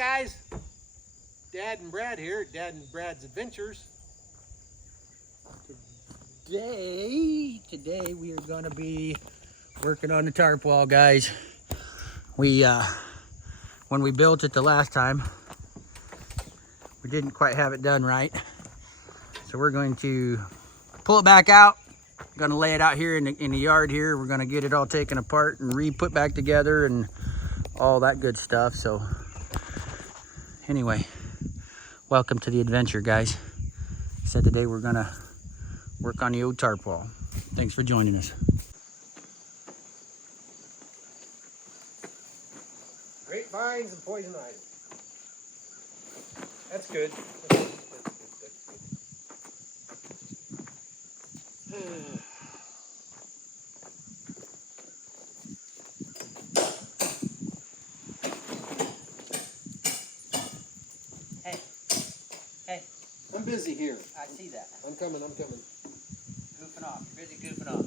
guys, Dad and Brad here at Dad and Brad's Adventures. Today we are going to be working on the tarp wall, guys. When we built it the last time, we didn't quite have it done right. So we're going to pull it back out. Going to lay it out here in the yard here. We're going to get it all taken apart and re-put back together and all that good stuff. So anyway, welcome to the adventure, guys. So today we're going to work on the old tarp wall. Thanks for joining us. Grapevines and poison ivy. That's good. Hey. I'm busy here. I see that. I'm coming. Goofing off. You're busy goofing off.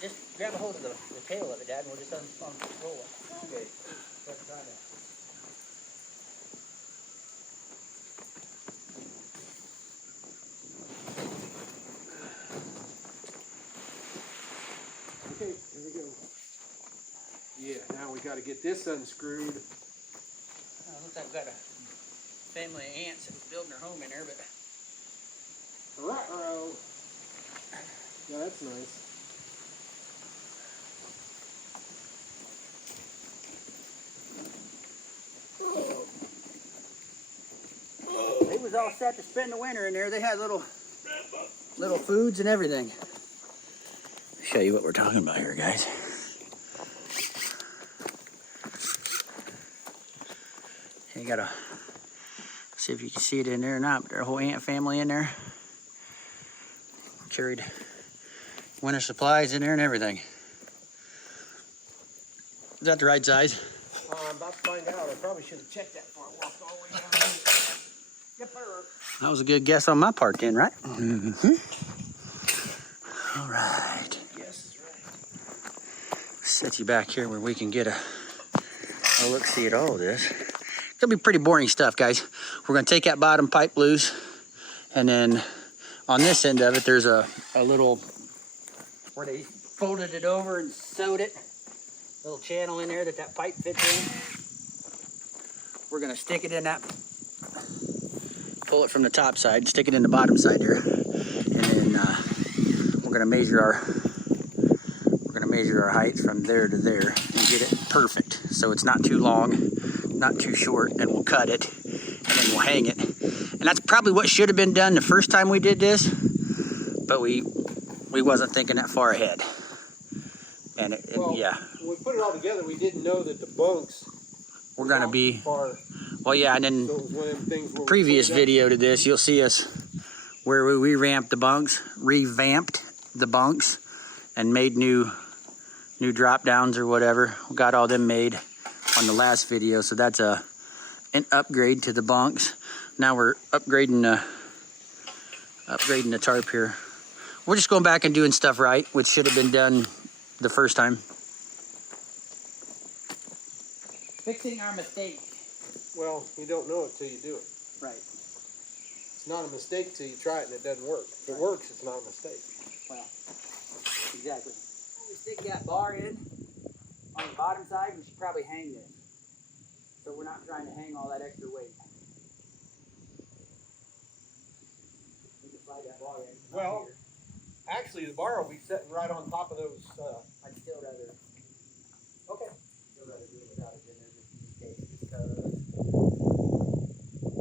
Just grab a hold of the tail of it, Dad, and we'll just roll it. Okay. Let's try that. Okay, here we go. Yeah, now we got to get this unscrewed. Looks like we've got a family of ants that was building their home in there, but... Ruh-roh. Yeah, that's nice. They was all set to spend the winter in there. They had little foods and everything. Show you what we're talking about here, guys. You gotta see if you can see it in there or not, but their whole ant family in there. Carried winter supplies in there and everything. Is that the right size? I'm about to find out. I probably should have checked that before I walked all the way down here. Yep, that was a good guess on my part then, right? Mm-hmm. All right. Yes, is right. Set you back here where we can get a look-see at all of this. It's gonna be pretty boring stuff, guys. We're gonna take that bottom pipe loose, and then on this end of it, there's a little, where they folded it over and sewed it. Little channel in there that pipe fits in. We're gonna stick it in that, pull it from the top side, stick it in the bottom side there, and then we're gonna measure our height from there to there and get it perfect. So it's not too long, not too short, and we'll cut it, and then we'll hang it. And that's probably what should have been done the first time we did this, but we wasn't thinking that far ahead. And yeah. When we put it all together, we didn't know that the bunks were gonna be far. Well, yeah, and then So it was one of them things where previous video to this, you'll see us where we revamped the bunks, and made new drop downs or whatever. We got all them made on the last video, so that's an upgrade to the bunks. Now we're upgrading the tarp here. We're just going back and doing stuff right, which should have been done the first time. Fixing our mistake. Well, you don't know it till you do it. Right. It's not a mistake till you try it and it doesn't work. If it works, it's not a mistake. Well, exactly. We stick that bar in on the bottom side, we should probably hang this. So we're not trying to hang all that extra weight. We can slide that bar in. Well, actually, the bar will be sitting right on top of those. I'd still rather. Okay. Still rather do it without it in there just in case, because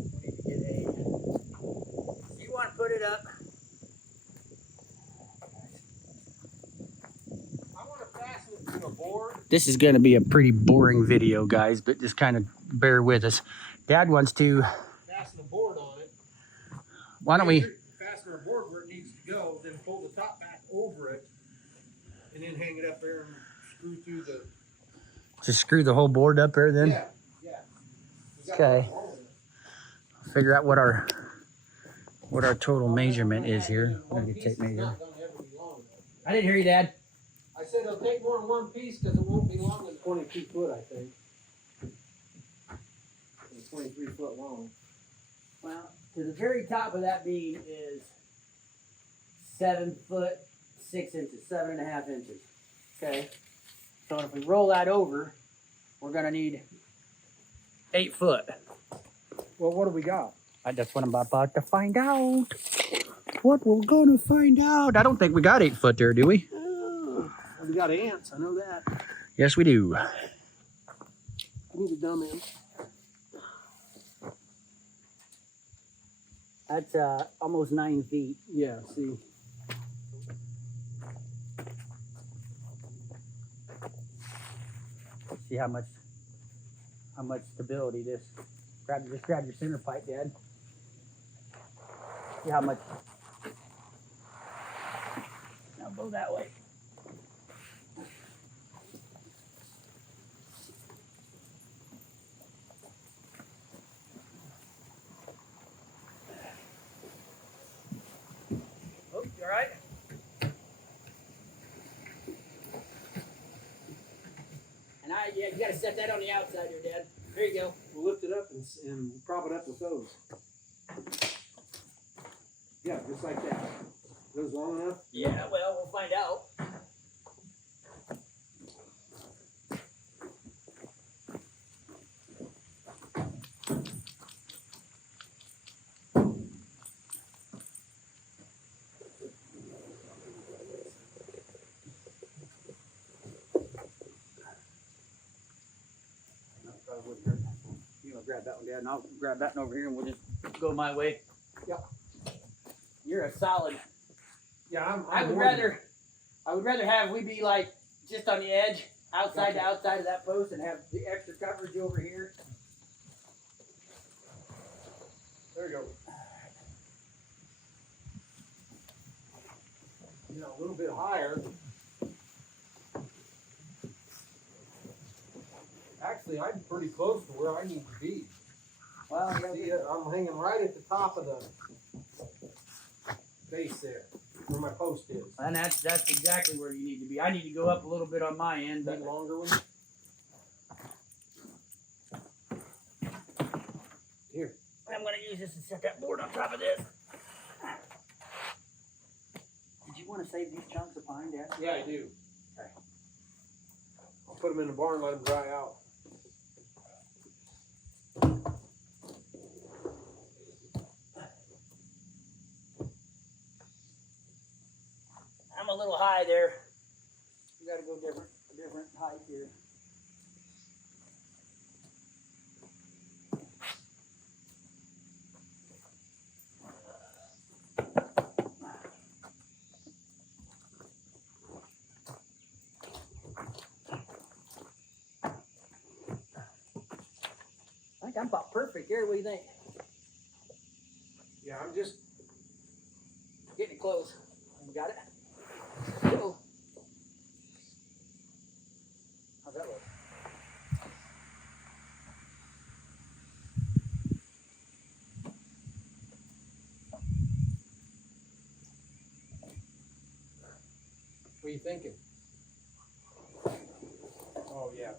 we need to get a. You want to put it up? I want to fasten it to a board. This is going to be a pretty boring video, guys, but just kind of bear with us. Dad wants to Fasten a board on it. Why don't we fasten our board where it needs to go, then pull the top back over it, and then hang it up there and screw through the. just screw the whole board up there then? Yeah. Okay. Figure out what our what our total measurement is here. I'm gonna get tape measure. I didn't hear you, Dad. I said it'll take more than one piece because it won't be longer than 22 foot, I think. It's 23 foot long. Well, to the very top of that beam is 7 foot 6 inches, 7.5 inches. Okay. So if we roll that over, we're gonna need 8 foot. Well, what do we got? That's what I'm about to find out. What we're gonna find out. I don't think we got 8 foot there, do we? We got ants, I know that. Yes, we do. I need a dumb ant. That's almost 9 feet. Yeah, see. See how much stability this. Just grab your center pipe, Dad. See how much. Now go that way. Oh, you all right? And yeah, you gotta set that on the outside here, Dad. There you go. We'll lift it up and prop it up with those. Yeah, just like that. Those long enough? Yeah, well, we'll find out. You gonna grab that one, Dad, and I'll grab that one over here, and we'll just go my way. Yep. You're a solid. Yeah, I would rather have we be like just on the edge, outside to outside of that post, and have the extra coverage over here. There you go. You know, a little bit higher. Actually, I'm pretty close to where I need to be. Well, See, I'm hanging right at the top of the base there, where my post is. and that's exactly where you need to be. I need to go up a little bit on my end, That but longer one. Here. I'm gonna use this and set that board on top of this. Did you want to save these chunks of pine, Dad? Yeah, I do. Okay. I'll put them in the barn, let them dry out. I'm a little high there. You gotta go a different height here. I think I'm about perfect here. What do you think? Yeah, I'm just Getting it close. You got it? Go. How's that look? What are you thinking? Oh, yeah.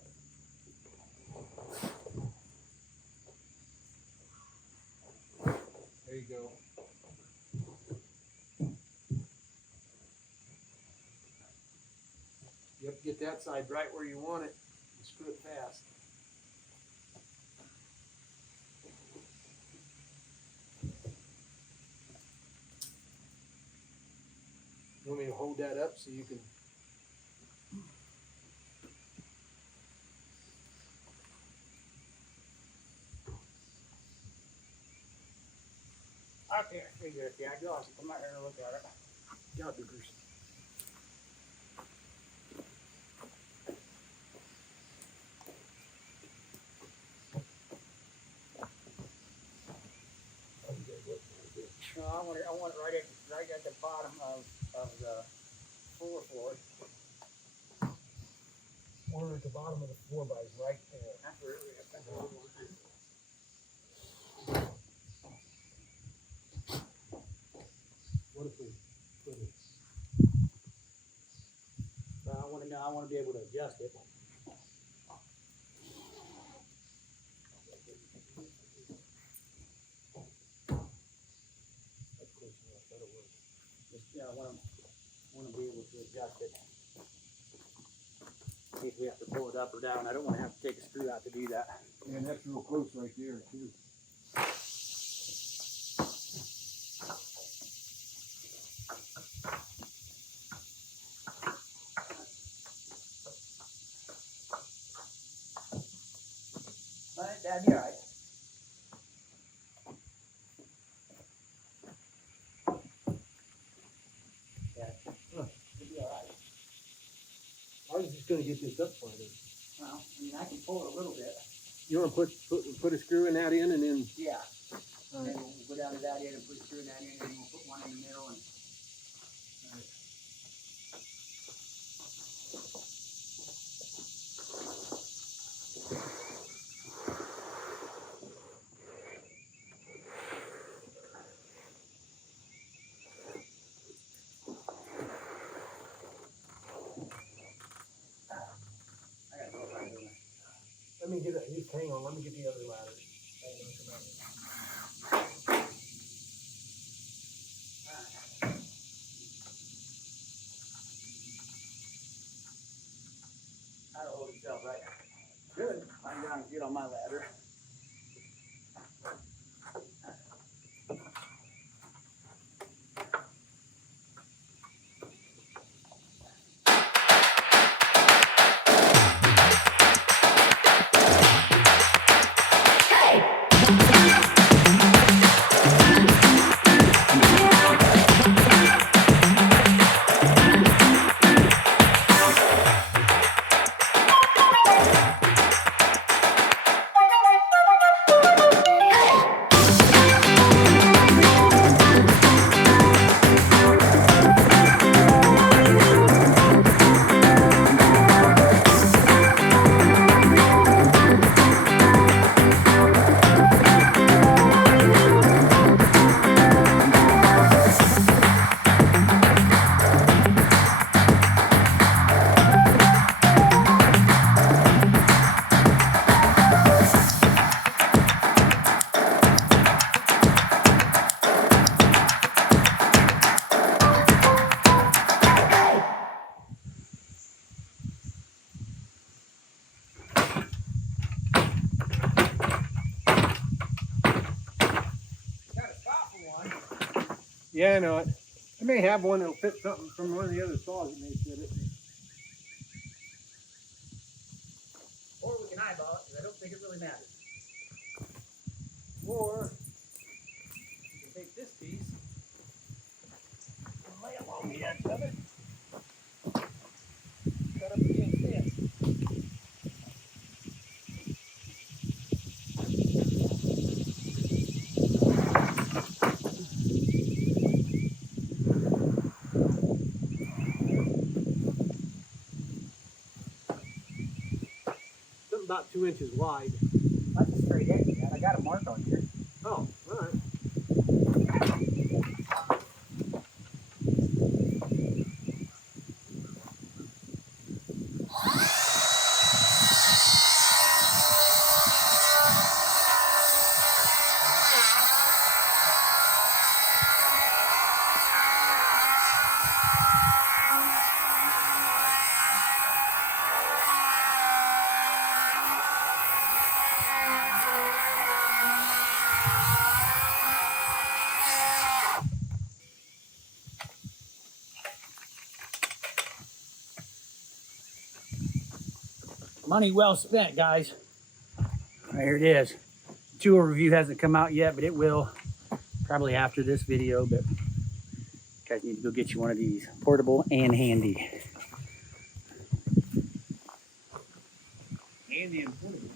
There you go. You have to get that side right where you want it and screw it fast. You want me to hold that up so you can... I can't figure it yet. You'll have to come out here and look at it. God, the person. No, I want it right at the bottom of the floor. Or at the bottom of the floor, but it's right there. That's where it is. want to be able to adjust it. Yeah, I want to be able to adjust it. In case we have to pull it up or down. I don't want to have to take a screw out to do that. Yeah, and that's real close right there too. That'd be all right. It'll be all right. I was just going to get this up for you. Well, I mean, I can pull it a little bit. You want to put a screw in that in and then. Yeah. And then we'll go down to that end and put a screw in that end, and then we'll put one in the middle. And Let me get it. Just hang on. Let me get the other ladder. that'll hold itself, right? Good. Climb down and get on my ladder. Yeah, I know it. I may have one that'll fit something from one of the other saws that may fit it. Or we can eyeball it, because I don't think it really matters. Or you can take this piece and lay it along the edge of it. Cut up against this. Something about 2 inches wide. That's a straight edge, man. I got a mark on here. Oh, all right. Money well spent, guys. Right, here it is. Tool review hasn't come out yet, but it will probably after this video. But you guys need to go get you one of these, portable and handy. Handy and portable.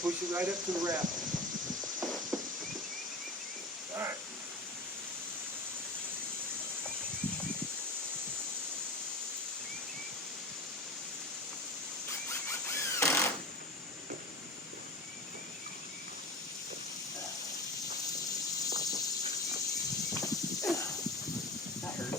push it right up to the raft. All right. That hurt.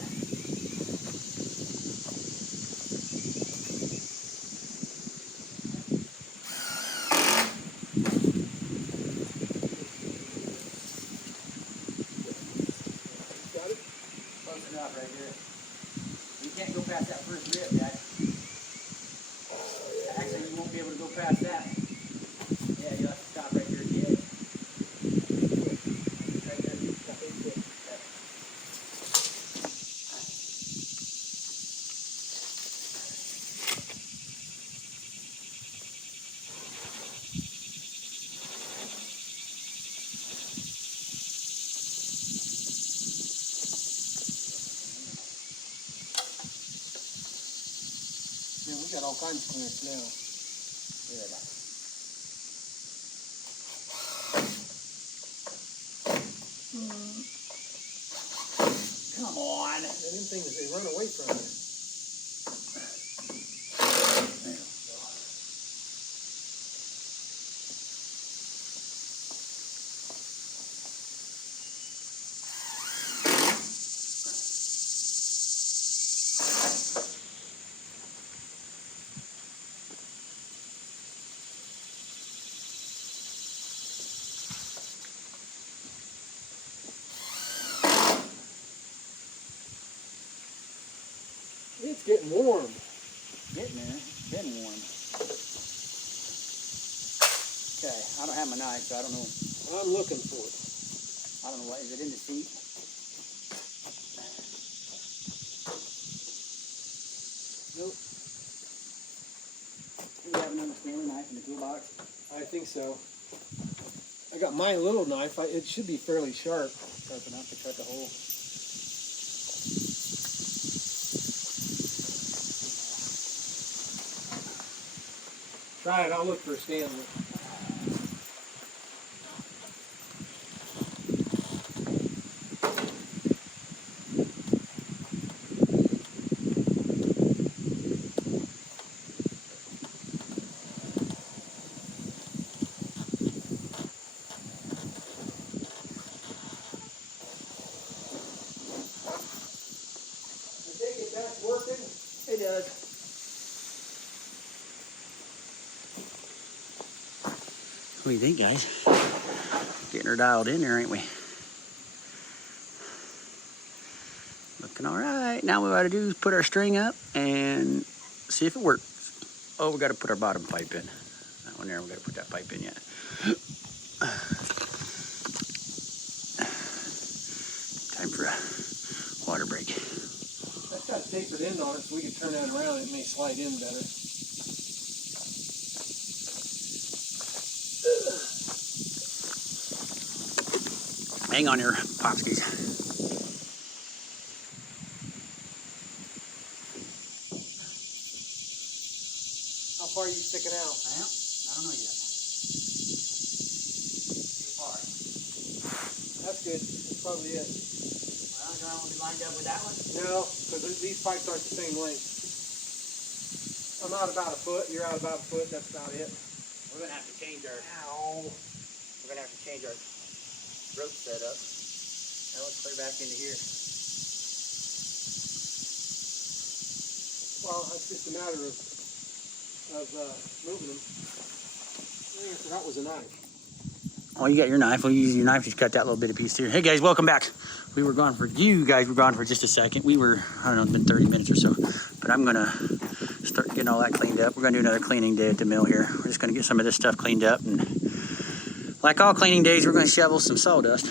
Got it? Close enough right there. You can't go past that first rib, Dad. Actually, you won't be able to go past that. Yeah, you'll have to stop right there at the edge. Right there. Okay. Man, we got all kinds of clearance now. Good. Come on. And them things, they run away from you. It's getting warm. Getting there. It's been warm. Okay, I don't have my knife, so I don't know. I'm looking for it. I don't know what is it in the seat. Nope. Do we have another Stanley knife in the toolbox? I think so. I got my little knife. It should be fairly sharp. Sharp enough to cut the hole. Try it. I'll look for a Stanley. I take it that's working. It does. What do you think, guys? Getting her dialed in there, ain't we? Looking all right. Now what we got to do is put our string up and see if it works. Oh, we got to put our bottom pipe in. That one there, we got to put that pipe in yet. Time for a water break. That's got a tapered end on it, so we can turn that around. It may slide in better. Hang on here, Popskis. How far are you sticking out? Well, I don't know yet. Too far. That's good. That's probably it. Well, do I want to be lined up with that one? No, because these pipes aren't the same length. I'm out about a foot. You're out about a foot. That's about it. We're gonna have to change our. Ow. We're gonna have to change our rope setup. Now let's put it back into here. Well, that's just a matter of moving them. The only answer that was a knife. Oh, you got your knife. We'll use your knife to cut that little bit of piece here. Hey guys, welcome back. We were gone for just a second. We were, I don't know, it's been 30 minutes or so. But I'm gonna start getting all that cleaned up. We're gonna do another cleaning day at the mill here. We're just gonna get some of this stuff cleaned up, and like all cleaning days, we're gonna shovel some sawdust.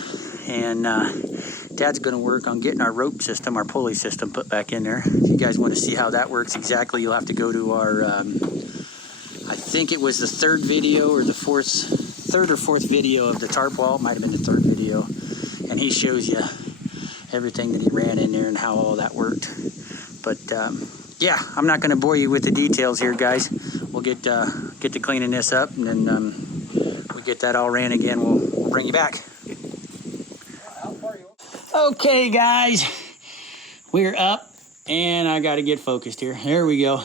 And Dad's gonna work on getting our rope system, our pulley system put back in there. If you guys wanna see how that works exactly, you'll have to go to our, I think it was the third or fourth video of the tarp wall. It might have been the third video. And he shows you everything that he ran in there and how all that worked. But yeah, I'm not gonna bore you with the details here, guys. We'll get to cleaning this up, and then we get that all ran again, we'll bring you back. How far you? Okay, guys, we're up, and I got to get focused here. There we go.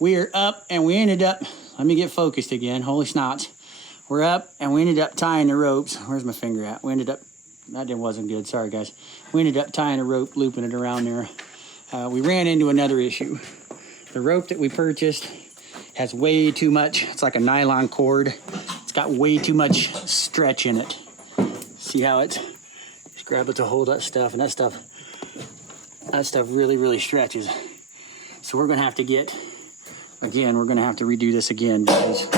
We are up, and we ended up, let me get focused again. Holy snots. We're up, and we ended up tying the ropes. Where's my finger at? We ended up, that wasn't good. Sorry, guys. We ended up tying a rope, looping it around there. We ran into another issue. The rope that we purchased has way too much. It's like a nylon cord. It's got way too much stretch in it. See how it's, just grab it to hold that stuff, and that stuff really, really stretches. So we're gonna have to get, again, we're gonna have to redo this again because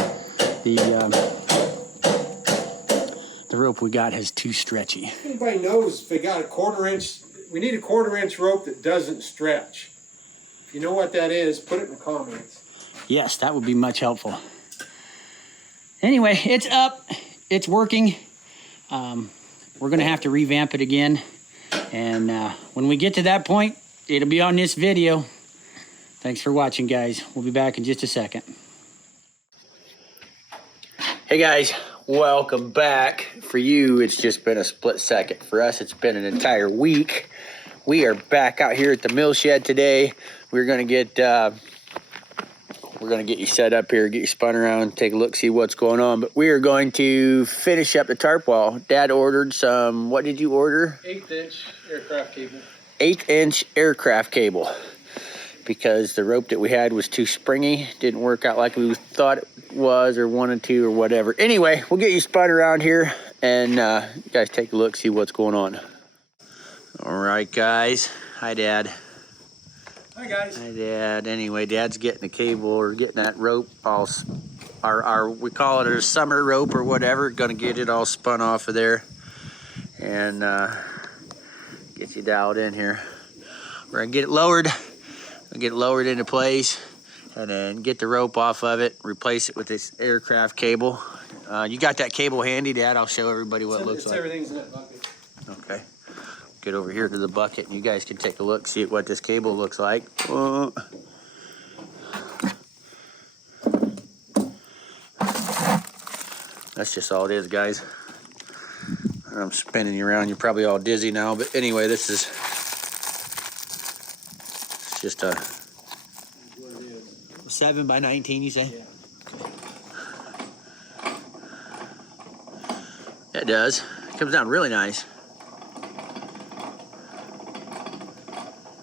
the rope we got is too stretchy. Anybody knows if they got a 1/4 inch, we need a 1/4 inch rope that doesn't stretch. If you know what that is, put it in the comments. Yes, that would be much helpful. Anyway, it's up, it's working. We're gonna have to revamp it again. And when we get to that point, it'll be on this video. Thanks for watching, guys. We'll be back in just a second. Hey guys, welcome back. For you, it's just been a split second. For us, it's been an entire week. We are back out here at the mill shed today. We're gonna get you set up here, get you spun around, take a look, see what's going on. But we are going to finish up the tarp wall. Dad ordered some, what did you order? 1/8 inch aircraft cable. 8-inch aircraft cable. Because the rope that we had was too springy. Didn't work out like we thought it was or wanted to or whatever. Anyway, we'll get you spun around here and you guys take a look, see what's going on. All right, guys. Hi, Dad. Hi, guys. Hi, Dad. Anyway, Dad's getting the cable or getting that rope all, our we call it a summer rope or whatever. Gonna get it all spun off of there and get you dialed in here. We're gonna get it lowered. We'll get it lowered into place and then get the rope off of it, replace it with this aircraft cable. You got that cable handy, Dad? I'll show everybody what it looks like. Everything's in that bucket. Okay. Get over here to the bucket and you guys can take a look, see what this cable looks like. That's just all it is, guys. I'm spinning you around. You're probably all dizzy now, but anyway, this is just a 7 by 19, you say? Yeah. It does. It comes down really nice.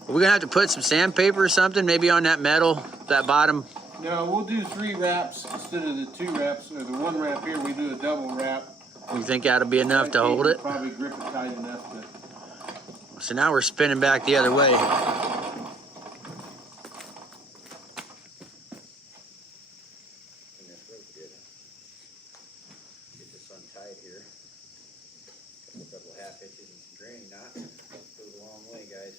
Are we gonna have to put some sandpaper or something maybe on that metal, that bottom? No, we'll do 3 wraps instead of the 2 wraps, or the 1 wrap here. We do a double wrap. You think that'll be enough to hold it? Probably grip it tight enough to. So now we're spinning back the other way. Get this untied here. A couple half inches and some draining knots. Goes a long way, guys.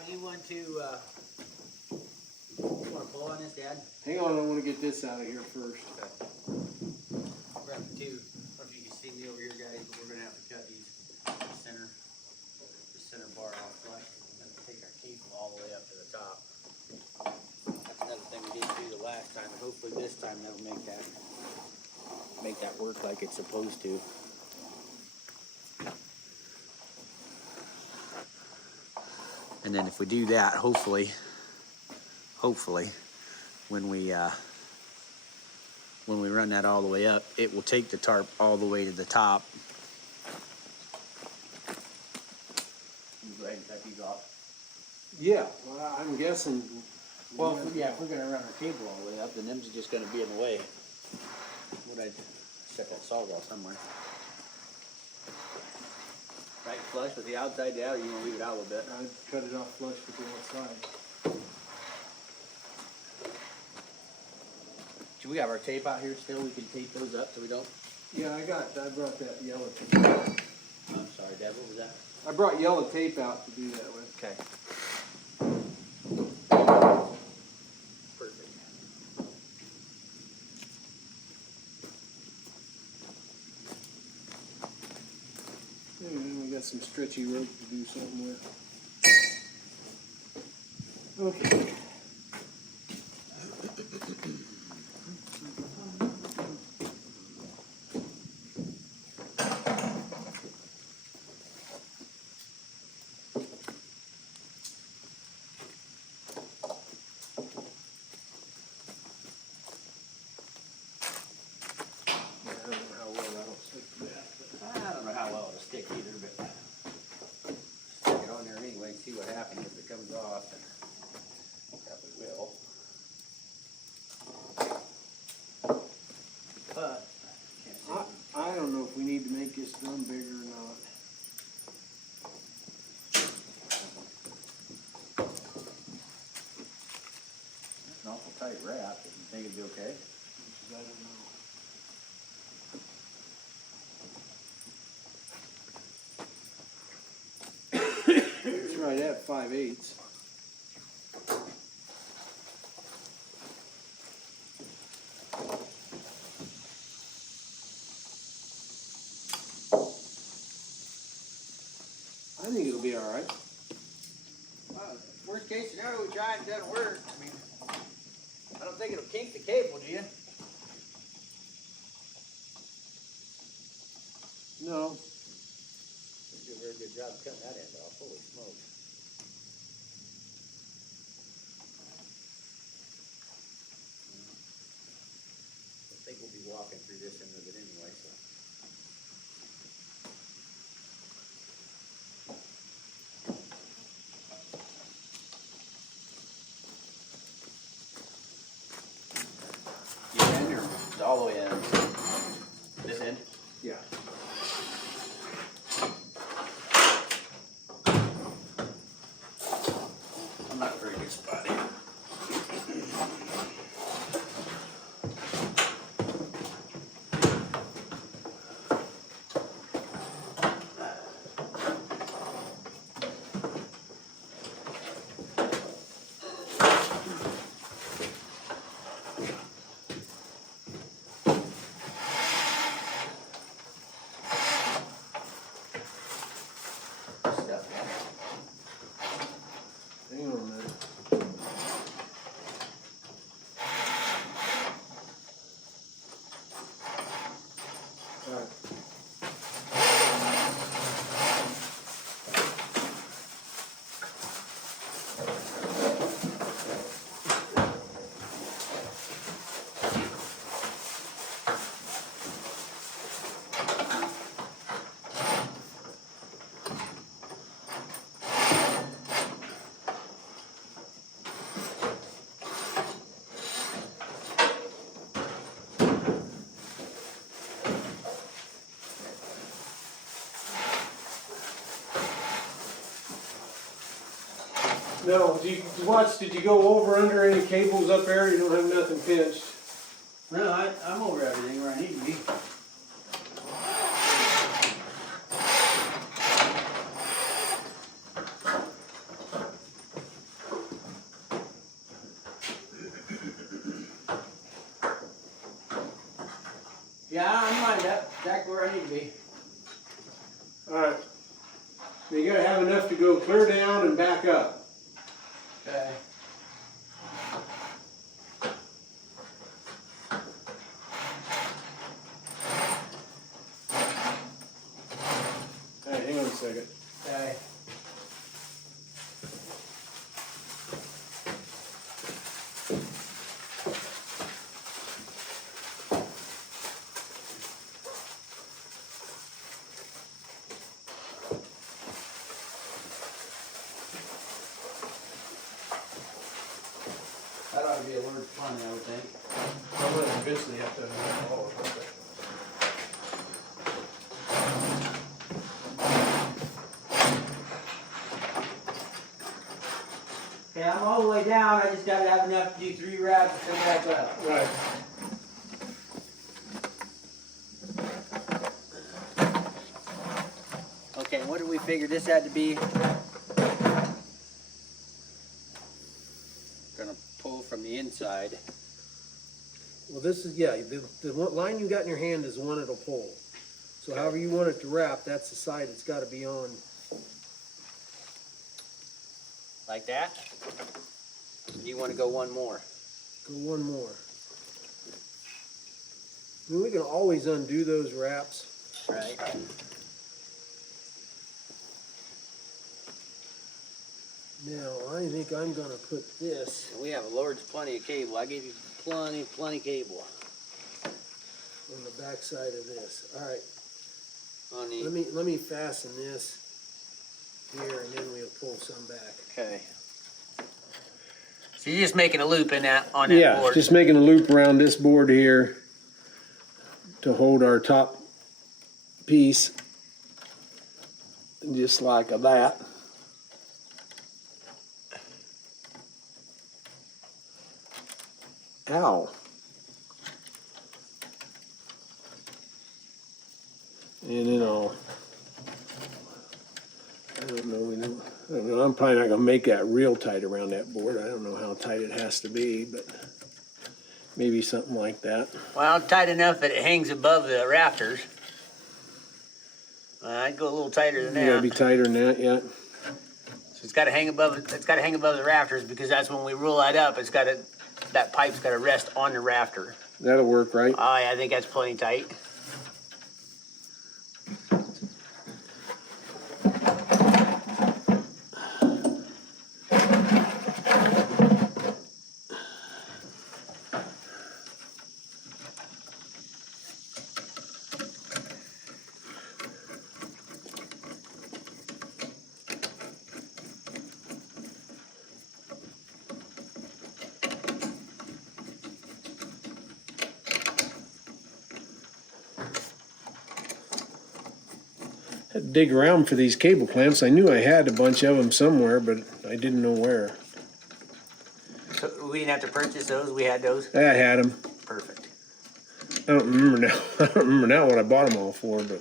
Do you want to pull on this, Dad? Hang on, I want to get this out of here first. Grab the 2. I don't know if you can see me over here, guys, but we're going to have to cut the center bar off flush. We're going to take our cable all the way up to the top. That's another thing we didn't do the last time. Hopefully this time that'll make that work like it's supposed to. And then if we do that, hopefully, when we run that all the way up, it will take the tarp all the way to the top. You go ahead and cut these off. Yeah, well, I'm guessing. Well, if we're gonna run our cable all the way up, then them's just gonna be in the way. Would I set that sawzall somewhere? Right flush with the outside down, or you want to leave it out a little bit? I'd cut it off flush with the outside. Should we have our tape out here still? We can tape those up so we don't. Yeah, I brought that yellow tape. I'm sorry, Dad, what was that? I brought yellow tape out to do that with. Okay. Perfect. And we got some stretchy rope to do something with. Okay. I don't know how well it'll stick either, but stick it on there anyway and see what happens if it comes off. And probably will. But can't see. I don't know if we need to make this drum bigger or not. It's an awful tight wrap. Do you think it'd be okay? I don't know. It's right at 5/8. I think it'll be all right. Worst case scenario, we try and it doesn't work. I mean, I don't think it'll kink the cable, do you? No. You do a very good job cutting that end off. Holy smokes. I think we'll be walking through this end of it anyway, so. You end or all the way in? This end? Yeah. I'm not a very good spot here. Hang on a minute. All right. No, did you go over under any cables up there? You don't have nothing pinched. No, I'm over everything where I need to be. Yeah, I'm lined up exactly where I need to be. Alright. You gotta have enough to go clear down and back up. Okay. Alright, hang on a second. Okay. That ought to be a word plenty, I would think. I'm gonna eventually have to have all of it. Okay, I'm all the way down. I just gotta have enough to do 3 wraps and come back up. Right. Okay, what did we figure this had to be? Gonna pull from the inside. Well, this is, yeah, the line you got in your hand is the one it'll pull. So So however you want it to wrap, that's the side it's got to be on. Like that? Or do you want to go one more? Go one more. I mean, we can always undo those wraps. Right. Now, I think I'm going to put this We have a Lord's plenty of cable. I gave you plenty cable. on the back side of this. All right. On the, Let me fasten this here, and then we'll pull some back. okay. So you're just making a loop in that on that board. Just making a loop around this board here to hold our top piece, just like that. Ow. And then I don't know, I'm probably not gonna make that real tight around that board. I don't know how tight it has to be, but maybe something like that. Well, tight enough that it hangs above the rafters. I'd go a little tighter than that. You gotta be tighter than that, yeah. So it's got to hang above. It's got to hang above the rafters because that's when we roll that up. It's got to. That pipe's got to rest on the rafter. That'll work, right? Oh yeah, I think that's plenty tight. Had to dig around for these cable clamps. I knew I had a bunch of them somewhere, but I didn't know where. So we didn't have to purchase those. We had those. I had them. Perfect. I don't remember now. I don't remember now what I bought them all for, but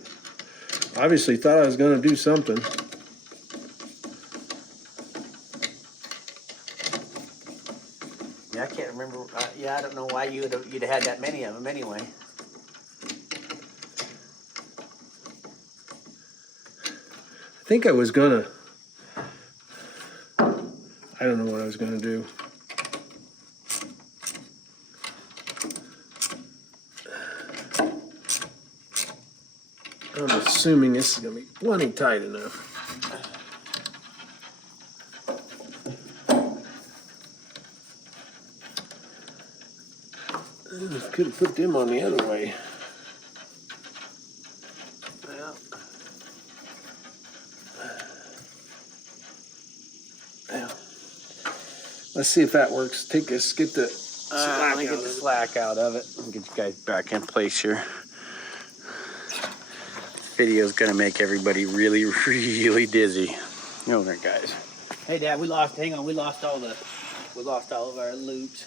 obviously thought I was going to do something. Yeah, I can't remember. Yeah, I don't know why you'd have had that many of them anyway. I think I was gonna. I don't know what I was gonna do. I'm assuming this is gonna be plenty tight enough. I could have put them on the other way. Yeah. Yeah. Let's see if that works. Get the Let me get the slack out of it. Let me get you guys back in place here. This video's gonna make everybody really, really dizzy. No, there, guys. Hey, Dad, we lost all of our loops.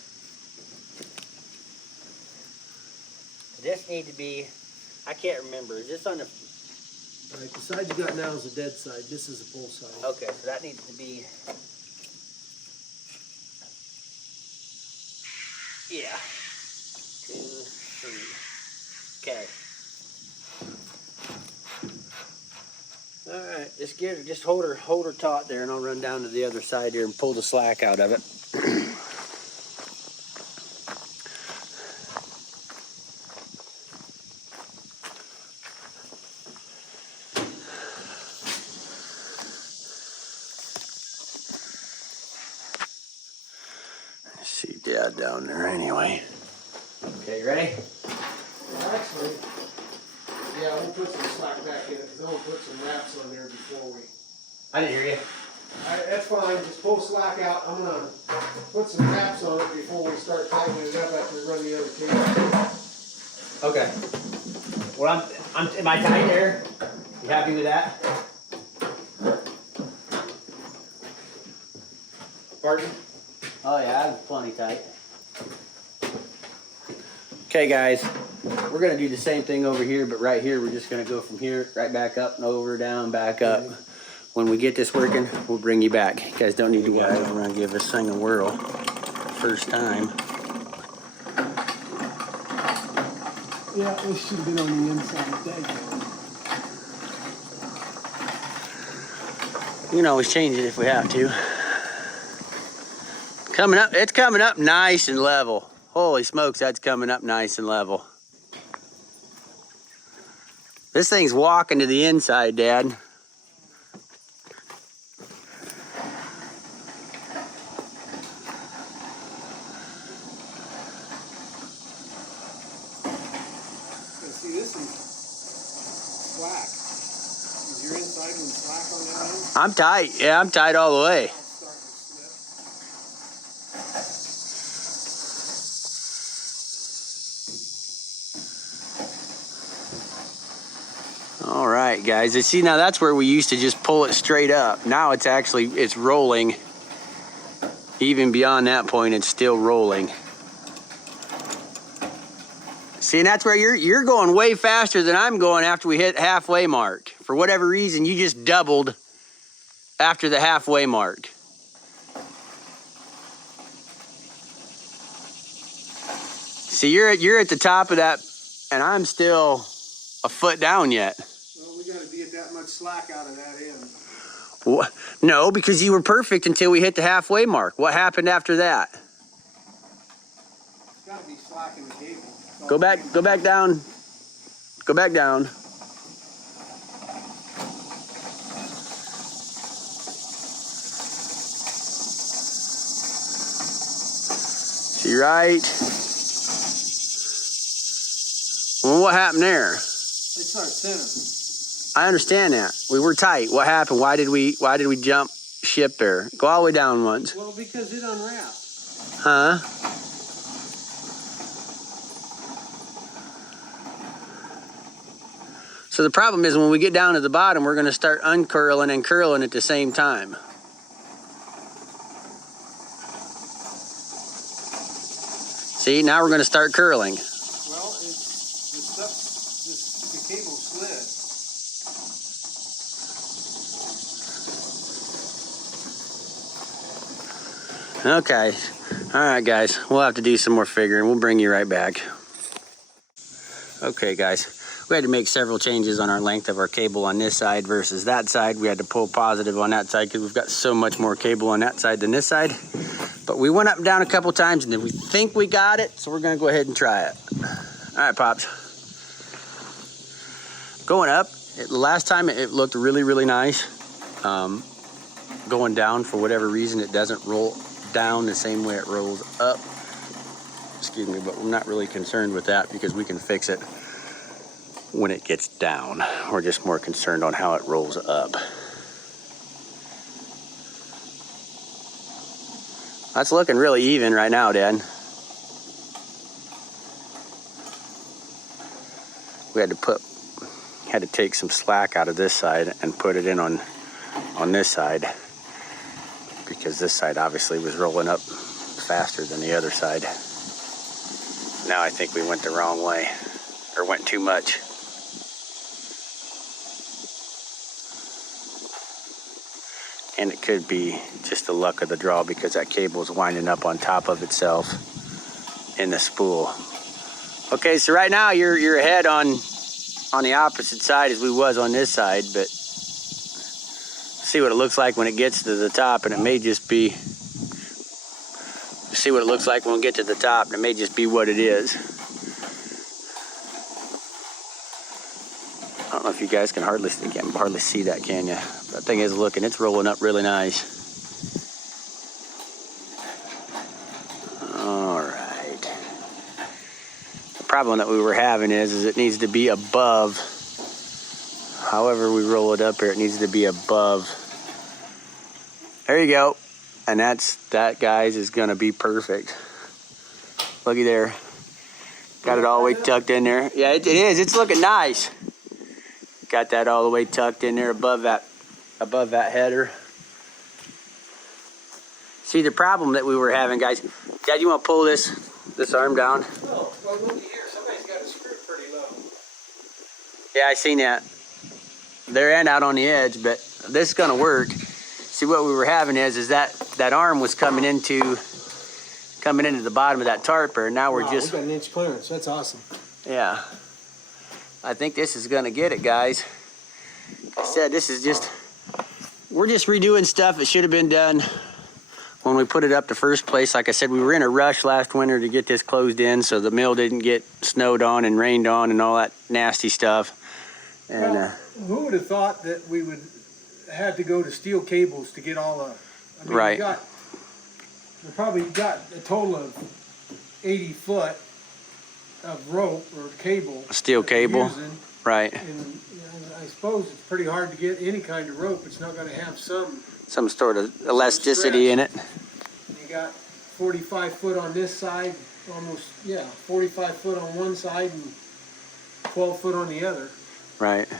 This need to be, I can't remember. Is this on the? All right, the side you got now is the dead side. This is the pull side. Okay, so that needs to be. Yeah. 2, 3. Okay. All right, just hold her taut there, and I'll run down to the other side here and pull the slack out of it. I see Dad down there anyway. Okay, you ready? Actually, yeah, we'll put some slack back in it because I'll put some wraps on there before we. I didn't hear you. That's fine. Just pull slack out. I'm gonna put some wraps on it before we start tightening it up after we run the other cable. Okay. Well, am I tight there? You happy with that? Pardon? Oh yeah, that's plenty tight. Okay guys, we're gonna do the same thing over here, but right here we're just gonna go from here right back up and over, down, back up. When we get this working, we'll bring you back. You guys don't need to worry. We're gonna give this thing a whirl. First time. Yeah, it should have been on the inside. Thank you. We can always change it if we have to. Coming up, it's coming up nice and level. Holy smokes, that's coming up nice and level. This thing's walking to the inside, Dad. See, this is slack. Is your inside one slack on that end? I'm tight. Yeah, I'm tight all the way. It's starting to slip. All right, guys. You see, now that's where we used to just pull it straight up. Now it's actually, it's rolling. Even beyond that point, it's still rolling. See, and that's where you're going way faster than I'm going after we hit halfway mark. For whatever reason, you just doubled after the halfway mark. See, you're at the top of that, and I'm still a foot down yet. Well, we got to get that much slack out of that end. What? No, because you were perfect until we hit the halfway mark. What happened after that? It's got to be slack in the cable. Go back down. Go back down. See, right? Well, what happened there? They start thinning. I understand that. We were tight. What happened? Why did we jump ship there? Go all the way down once. Well, because it unwrapped. Huh? So the problem is when we get down to the bottom, we're going to start uncurling and curling at the same time. See, now we're going to start curling. Well, the cable slid. Okay. All right, guys. We'll have to do some more figuring. We'll bring you right back. Okay, guys. We had to make several changes on our length of our cable on this side versus that side. We had to pull positive on that side because we've got so much more cable on that side than this side. But we went up and down a couple times and then we think we got it, so we're gonna go ahead and try it. All right, Pops. Going up, last time it looked really, really nice. Going down, for whatever reason, it doesn't roll down the same way it rolls up. Excuse me, but we're not really concerned with that because we can fix it when it gets down. We're just more concerned on how it rolls up. That's looking really even right now, Dad. We had to take some slack out of this side and put it in on this side because this side obviously was rolling up faster than the other side. Now I think we went the wrong way, or went too much. And it could be just the luck of the draw because that cable is winding up on top of itself in the spool. Okay, so right now you're ahead on the opposite side as we was on this side, but see what it looks like when it gets to the top, and it may just be, see what it looks like when we get to the top, and it may just be what it is. I don't know if you guys can hardly see that, can you? That thing is looking, it's rolling up really nice. All right. The problem that we were having is it needs to be above, however we roll it up here, it needs to be above. There you go. And that, guys, is gonna be perfect. Looky there. Got it all the way tucked in there. Yeah, it is, it's looking nice. Got that all the way tucked in there above that header. See, the problem that we were having, guys. Dad, you want to pull this arm down? Oh, well, look here. Somebody's got it screwed pretty low. Yeah, I seen that. They're end out on the edge, but this is gonna work. See, what we were having is that arm was coming into the bottom of that tarper, and now we're just. We got an inch clearance. That's awesome. Yeah. I think this is gonna get it, guys. Like I said, this is we're just redoing stuff that should have been done when we put it up the first place. Like I said, we were in a rush last winter to get this closed in so the mill didn't get snowed on and rained on and all that nasty stuff. And Well, who would have thought that we would have to go to steel cables to get all the, I mean, Right. we probably got a total of 80 foot of rope or cable. Steel that we're cable. using. right, And you know, I suppose it's pretty hard to get any kind of rope. It's not going to have some sort of elasticity in it. You got 45 foot on this side, almost, 45 foot on one side and 12 foot on the other. Right. Yeah.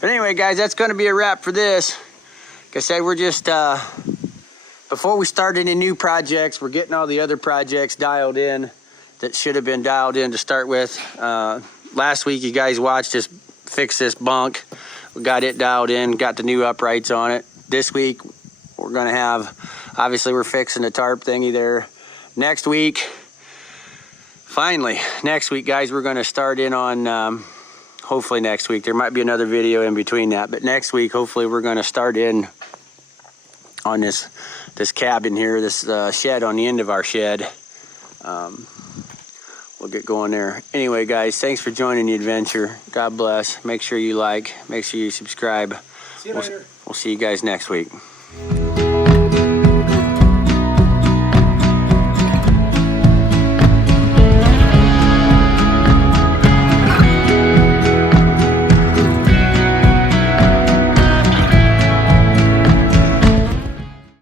But anyway, guys, that's going to be a wrap for this. Like I said, we're just, before we start any new projects, we're getting all the other projects dialed in that should have been dialed in to start with. Last week, you guys watched us fix this bunk. We got it dialed in, got the new uprights on it. This week, we're going to have, obviously, we're fixing the tarp thingy there. Next week, finally, next week, guys, we're going to start in on, hopefully next week. There might be another video in between that, but next week, hopefully, we're going to start in on this cabin here, this shed on the end of our shed. We'll get going there. Anyway, guys, thanks for joining the adventure. God bless. Make sure you like, make sure you subscribe. See you later. We'll see you guys next week.